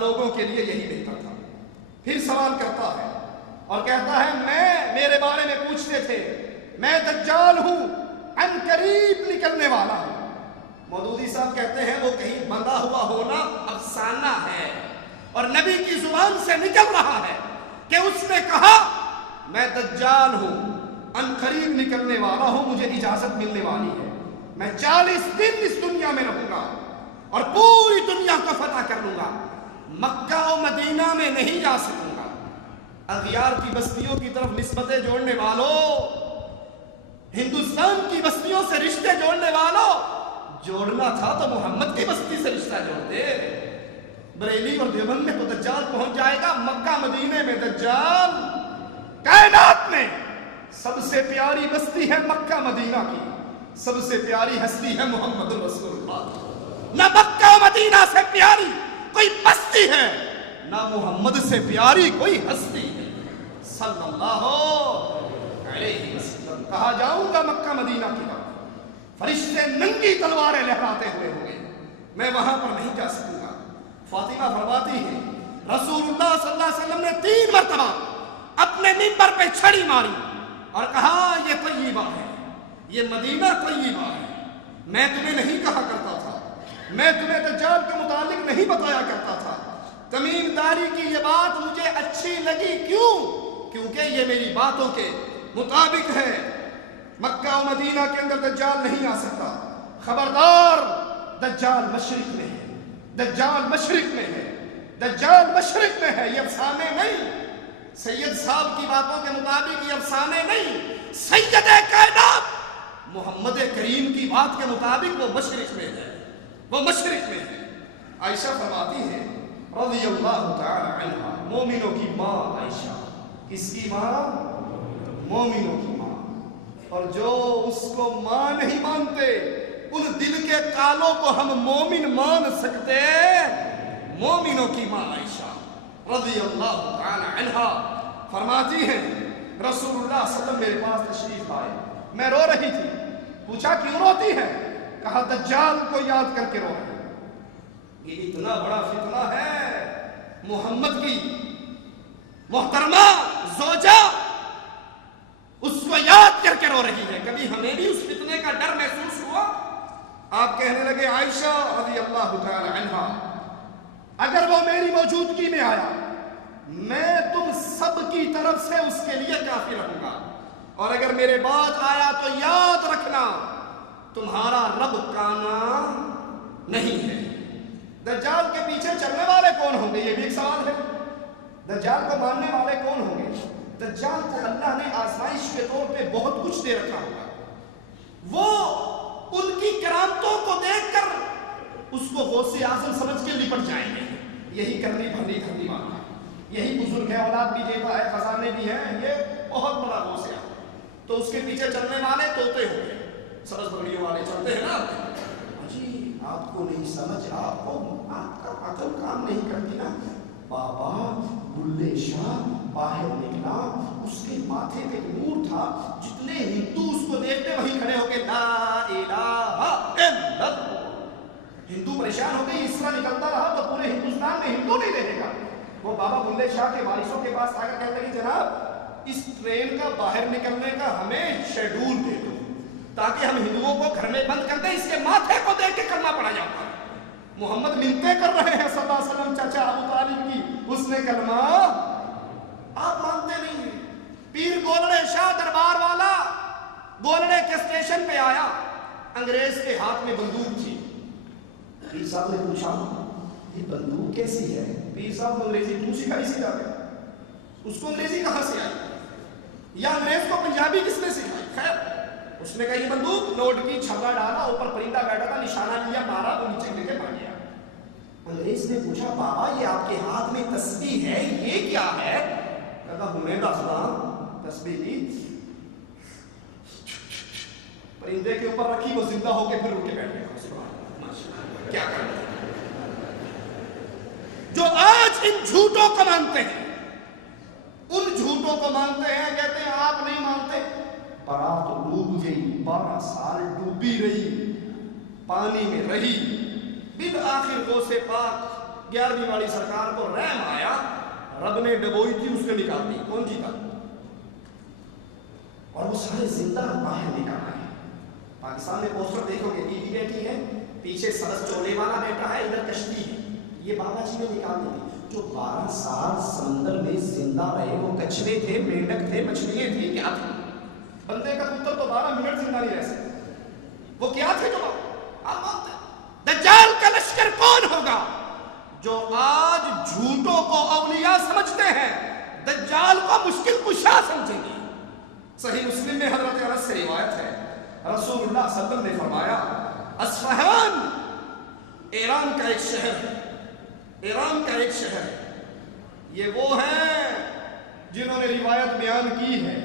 لوگوں کے لیے یہی بہتر تھا۔ پھر سوال کرتا ہے اور کہتا ہے میرے بارے میں پوچھتے تھے، میں دجال ہوں، عن قریب نکلنے والا ہوں۔ مودودی صاحب کہتے ہیں وہ کہیں بندھا ہوا ہونا افسانہ ہے، اور نبی کی زبان سے نکل رہا ہے کہ اس نے کہا میں دجال ہوں، عن قریب نکلنے والا ہوں، مجھے اجازت ملنے والی ہے، میں 40 دن اس دنیا میں رہوں گا اور پوری دنیا کو فتح کر لوں گا، مکہ و مدینہ میں نہیں جا سکوں گا۔ اغیار کی بستیوں کی طرف نسبتیں جوڑنے والوں، ہندوستان کی بستیوں سے رشتے جوڑنے والوں، جوڑنا تھا تو محمد کی بستی سے رشتہ جوڑتے۔ بریلی اور دیوبند میں تو دجال پہنچ جائے گا، مکہ مدینے میں دجال۔ کائنات میں سب سے پیاری بستی ہے مکہ مدینہ کی، سب سے پیاری ہستی ہے محمد رسول اللہ۔ نہ مکہ مدینہ سے پیاری کوئی بستی ہے، نہ محمد سے پیاری کوئی ہستی ہے صلی اللہ علیہ وسلم۔ کہا جاؤں گا مکہ مدینہ کی طرف، فرشتے ننگی تلواریں لہراتے ہوئے ہوں گے، میں وہاں پر نہیں جا سکوں گا۔ فاطمہ فرماتی ہے رسول اللہ صلی اللہ علیہ وسلم نے 3 مرتبہ اپنے منبر پہ چھڑی ماری اور کہا یہ طیبہ ہے، یہ مدینہ طیبہ ہے۔ میں تمہیں نہیں کہا کرتا تھا، میں تمہیں دجال کے متعلق نہیں بتایا کرتا تھا، تمیم داری کی یہ بات مجھے اچھی لگی، کیوں؟ کیونکہ یہ میری باتوں کے مطابق ہے۔ مکہ و مدینہ کے اندر دجال نہیں آ سکتا، خبردار، دجال مشرق میں ہے، دجال مشرق میں ہے، دجال مشرق میں ہے، یہ افسانے نہیں، سید صاحب کی باتوں کے مطابق یہ افسانے نہیں، سید کائنات محمد کریم کی بات کے مطابق وہ مشرق میں ہے، وہ مشرق میں ہے۔ عائشہ فرماتی ہے رضی اللہ تعالی عنہ، مومنوں کی ماں عائشہ، کس کی ماں؟ مومنوں کی ماں، اور جو اس کو ماں نہیں مانتے ان دل کے کالوں کو ہم مومن مان سکتے؟ مومنوں کی ماں عائشہ رضی اللہ تعالی عنہ فرماتی ہیں رسول اللہ صلی اللہ علیہ وسلم میرے پاس تشریف آئے، میں رو رہی تھی، پوچھا کیوں روتی ہے؟ کہا دجال کو یاد کر کے رو رہی ہے، یہ اتنا بڑا فتنہ ہے، محمد کی محترمہ زوجہ اس کو یاد کر کے رو رہی ہے، کبھی ہمیں بھی اس فتنے کا ڈر محسوس ہوا؟ آپ کہنے لگے عائشہ رضی اللہ تعالی عنہ اگر وہ میری موجودگی میں آیا میں تم سب کی طرف سے اس کے لیے کافی رہوں گا، اور اگر میرے بعد آیا تو یاد رکھنا تمہارا رب کانا نہیں ہے۔ دجال کے پیچھے چلنے والے کون ہوں گے؟ یہ بھی ایک سوال ہے، دجال کو ماننے والے کون ہوں گے؟ دجال کو اللہ نے آزمائش کے طور پہ بہت کچھ دے رکھا ہوگا، وہ ان کی کرامتوں کو دیکھ کر اس کو غوث اعظم سمجھ کے لپٹ جائیں گے، یہی کرنی بھرنی دھرنی والا، یہی بزرگ ہے، اولاد بھی دیتا ہے، خزانے بھی ہیں، یہ بہت بڑا غوث اعظم، تو اس کے پیچھے چلنے والے طوطے ہوں گے، سبز بگڑیوں والے چلتے ہیں نا، جی آپ کو نہیں سمجھ، آپ کا عقل کام نہیں کرتی نا، بابا بلے شاہ باہر نکلا، اس کے ماتھے پہ نور تھا، جتنے ہندو اس کو دیکھتے وہی کھڑے ہو کے لا الہ الا اللہ، ہندو پریشان ہو گئی، اس طرح نکلتا رہا تو پورے ہندوستان میں ہندو نہیں رہے گا۔ وہ بابا بلے شاہ کے وارثوں کے پاس آ کر کہتے ہیں کہ جناب اس ٹرین کا باہر نکلنے کا ہمیں شیڈول دے دو تاکہ ہم ہندوؤں کو گھر میں بند کر دیں، اس کے ماتھے کو دیکھ کے کرنا پڑا جاتا ہے۔ محمد منتیں کر رہے ہیں صلی اللہ علیہ وسلم چچا ابو طالب کی، اس نے کلمہ، آپ مانتے نہیں ہیں۔ پیر گولڑے شاہ دربار والا گولڑے کے اسٹیشن پہ آیا، انگریز کے ہاتھ میں بندوق تھی، پیر صاحب نے پوچھا یہ بندوق کیسی ہے؟ پیر صاحب انگریزی کیوں سکھائی سی جاتے؟ اس کو انگریزی کہاں سے آئی یا انگریز کو پنجابی کس نے سکھائی؟ خیر اس نے کہا یہ بندوق نوٹ کی، چھپا ڈالا، اوپر پرندہ بیٹھا تھا، نشانہ لیا، مارا، وہ نیچے گر کے مر گیا۔ انگریز نے پوچھا بابا یہ آپ کے ہاتھ میں تسبیح ہے، یہ کیا ہے؟ کہا ہمیں دسنا تسبیح دی، پرندے کے اوپر رکھی، وہ زندہ ہو کے پھر اٹھ کے بیٹھ گیا۔ کیا کرنا جو آج ان جھوٹوں کو مانتے ہیں، ان جھوٹوں کو مانتے ہیں، کہتے ہیں آپ نہیں مانتے، برات ڈوب گئی، 12 سال ڈوبی رہی، پانی میں رہی، بالآخر غوث پاک 11वीं वाली सरकार को रहम आया, रब ने डबोई थी, उसने निकाल दी। कौन जीता? और वो सारे जिंदा बाहर निकाल आए। पाकिस्तान में पोस्टर देखोगे, बीवी बैठी है, पीछे सरस चोले वाला बैठा है, इधर कश्ती है, ये बाबा जी ने निकाल दी थी। जो 12 साल समंदर में जिंदा रहे, वो कछुए थे, मेंढक थे, मछलियां थी, क्या थी? बंदे का पुत्र तो 12 मिनट जिंदा नहीं रह सकता। वो क्या थे? जो दज्जाल का लश्कर कौन होगा? जो आज झूठों को औलिया समझते हैं, दज्जाल को मुश्किल कुशा समझेंगे। सही मुस्लिम में हजरत अनस से रिवायत है, रसूलुल्लाह सल्लल्लाहु अलैहि वसल्लम ने फरमाया, अस्फहान ईरान का एक शहर है, ईरान का एक शहर है। ये वो हैं जिन्होंने रिवायत बयान की है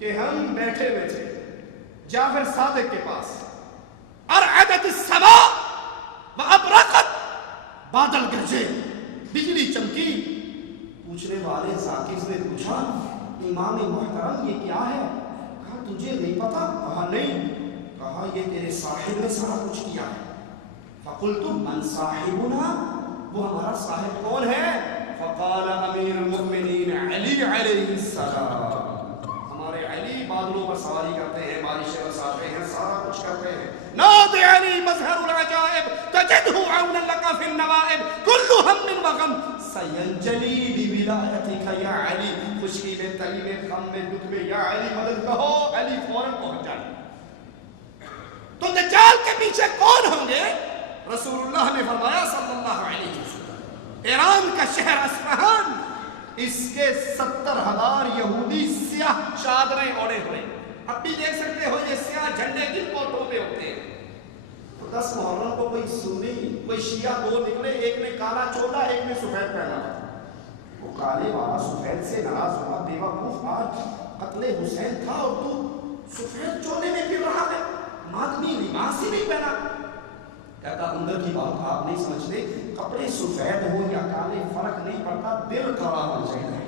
कि हम बैठे हुए थे जाफर सादिक के पास, अरअदत समा व अबरकत, बादल गरजे, बिजली चमकी। पूछने वाले साकिब ने पूछा, इमाम मोहतरम ये क्या है? कहा तुझे नहीं पता? कहा नहीं। कहा ये तेरे साहिब ने सारा कुछ किया है। फकुल्तु मन साहिबुना, वो हमारा साहिब कौन है? फकाल अमीरुल मुमिनीन अली अलैहिस्सलाम, हमारे अली बादलों पर सवारी करते हैं, बारिशें बरसाते हैं, सारा कुछ करते हैं। नाद अली मज़हरुल अजाइब तजदहु औनन लका फिन नवाइब कुल्लु हम्मिन व गम सयंजली बिविलायतिका या अली, खुशी में, तली में, गम में, दुख में, या अली मदद कहो, अली फौरन पहुंच जाए। तो दज्जाल के पीछे कौन होंगे? रसूलुल्लाह ने फरमाया सल्लल्लाहु अलैहि वसल्लम, ईरान का शहर अस्फहान, इसके 70,000 यहूदी स्याह चादरें ओढ़े हुए। अब भी देख सकते हो ये स्याह झंडे किन कोटों पे होते हैं। तो 10 मुहर्रम को कोई सुन्नी कोई शिया दो निकले, एक ने काला चोला, एक ने सफेद पहना। वो काले वाला सफेद से नाराज हुआ, बेवकूफ, आज कत्ले हुसैन था और तू सफेद चोले में फिर रहा है, मादमी लिबास ही नहीं पहना। कहता अंदर की बात आप नहीं समझते, कपड़े सफेद हो या काले फर्क नहीं पड़ता, दिल काला होना चाहिए,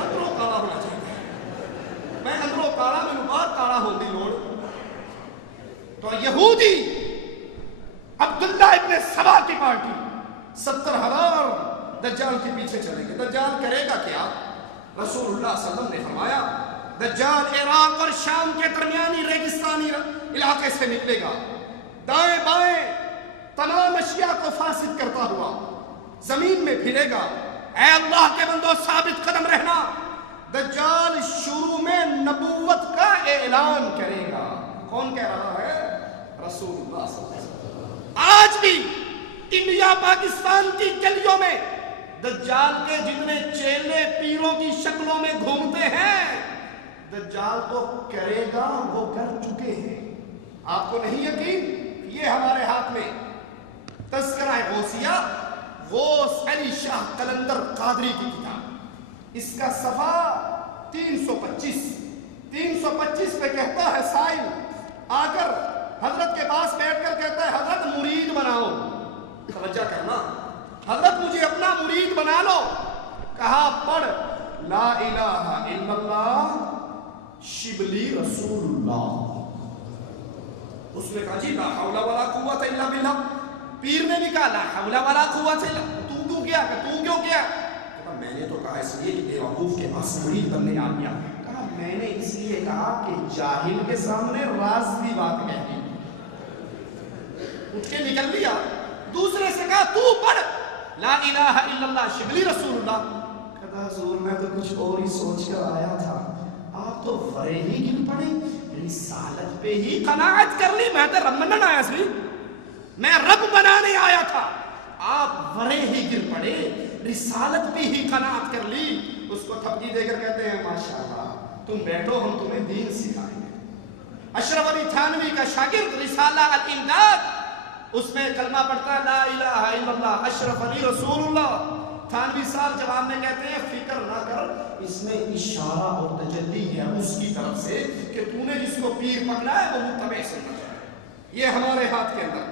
अंदरों काला होना चाहिए। मैं अंदरों काला, मैं बाहर काला होती लोड़। तो यहूदी अब्दुल्ला इब्ने सबा की पार्टी 70,000 दज्जाल के पीछे चलेंगे। दज्जाल करेगा क्या? रसूलुल्लाह सल्लल्लाहु अलैहि वसल्लम ने फरमाया, दज्जाल इराक और शाम के दरमियानी रेगिस्तानी इलाके से निकलेगा, दाएं बाएं तमाम अशिया को फासिद करता हुआ जमीन में फिरेगा। ऐ अल्लाह के बंदो, साबित कदम रहना। दज्जाल शुरू में नबूवत का ऐलान करेगा। कौन कह रहा है? रसूलुल्लाह सल्लल्लाहु अलैहि वसल्लम। आज भी इंडिया पाकिस्तान की गलियों में दज्जाल के जितने चेले पीरों की शक्लों में घूमते हैं, दज्जाल तो करेगा, वो कर चुके हैं। आपको नहीं यकीन? ये हमारे हाथ में तज़किरा गौसिया, गौस अली शाह कलंदर कादरी की किताब, इसका सफा 325 पे कहता है, साइल आकर हजरत के पास बैठकर कहता है, हजरत मुरीद बनाओ। तवज्जो करना, हजरत मुझे अपना मुरीद बना लो। कहा पढ़ ला इलाहा इल्लल्लाह शिबली रसूलुल्लाह। उसने कहा जी ला हौला वला कुव्वत इल्ला बिल्लाह। पीर ने भी कहा ला हौला वला कुव्वत इल्ला। तू क्यों किया? तू क्यों किया? कहा मैंने तो कहा इसलिए कि बेवकूफ के पास मुरीद बनने आ गया। कहा मैंने इसलिए कहा कि जाहिल के सामने राज की बात कहनी। उठ के निकल लिया। दूसरे से कहा तू पढ़ ला इलाहा इल्लल्लाह शिबली रसूलुल्लाह। कहता हुजूर मैं तो कुछ और ही सोच कर आया था, आप तो वरे ही गिर पड़े, रिसालत पे ही कनाअत कर ली। मैं तो रब बनने आया सी, मैं रब बनाने आया था, आप वरे ही गिर पड़े, रिसालत पे ही कनाअत कर ली। उसको थपकी देकर कहते हैं माशाअल्लाह, तुम बैठो, हम तुम्हें दीन सिखाएंगे। अशरफ अली थानवी का शागिर्द रिसाला अल इमदाद, उसमें कलमा पढ़ता है ला इलाहा इल्लल्लाह अशरफ अली रसूलुल्लाह। थानवी साहब जवाब में कहते हैं फिक्र ना कर, इसमें इशारा और तजल्ली है उसकी तरफ से कि तूने जिसको पीर पकड़ा है वो मुत्तबे सुनना चाहिए। ये हमारे हाथ के अंदर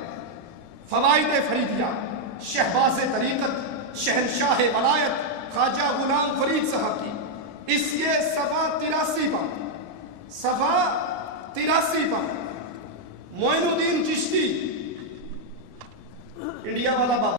फवाइद फरीदिया, शहबाज तरीकत, शहनशाह वलायत ख्वाजा गुलाम फरीद साहब की, इस ये सफा 83 पर मोइनुद्दीन चिश्ती इंडिया वाला बाबा